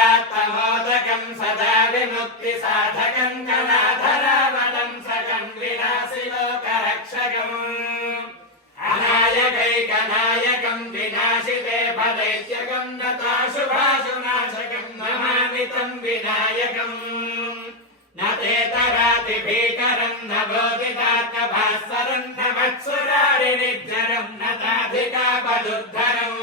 मुदाकरात्तमोदकं सदा विमुक्तिसाधकं कलाधरावतं सकं विनाशिलोकरक्षकम् अनायकैकनायकं विनाशिते फलैत्यकं नताशुभाशुनाशकं नमामि तं विनायकम् न तेतरातिभीकरं न बोधितार्कभास्वरं न मत्सुरारिनिज्जरं न ताधिकापदुद्धरम्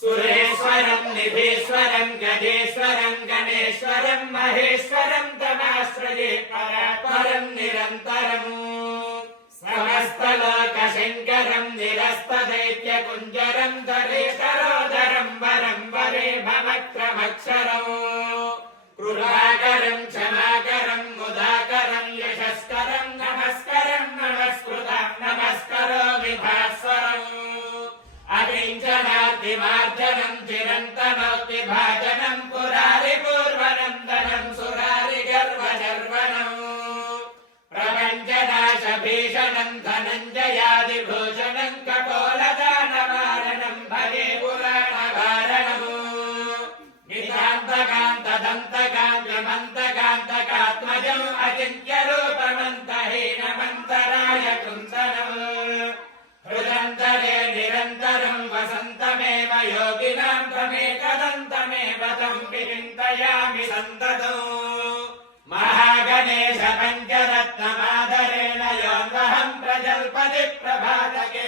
सुरेश्वरं निधीश्वरं गजेश्वरं गणेश्वरं महेश्वरं तमाश्रये परात्परं निरन्तरम् समस्तलोकशङ्करं निरस्तदैत्यकुञ्जरं दरेतरोदरं वरं वरे भवक्रमक्षरम् कृपाकरं क्षमाकरं मुदाकरं यशस्करं नमस्करं नमस्कृतं नमस्करोमि भास्वरम् अकिञ्चनार्तिमार्जनं चिरन्तनोक्तिभाजनं पुरारिपूर्वनन्दनं सुरारिगर्वजर्वणम् प्रपञ्चनाशभीषणं धनञ्जयादिभूषणं कपोलदानवारणं भजे पुराणवारणम् नितान्तकान्तदन्तकान्तमन्तकान्तकात्मजम् अचिन्त्यरूपमन्तहीनमन्तराय कुन्दनम् हृदन्तरे निरन्तरं वसन्तमेव योगिनां त्वमेकदन्तमेव तं विचिन्तयामि सन्ततम् महागणेश पञ्चरत्नमादरेण योऽन्वहं प्रजल्पति प्रभातके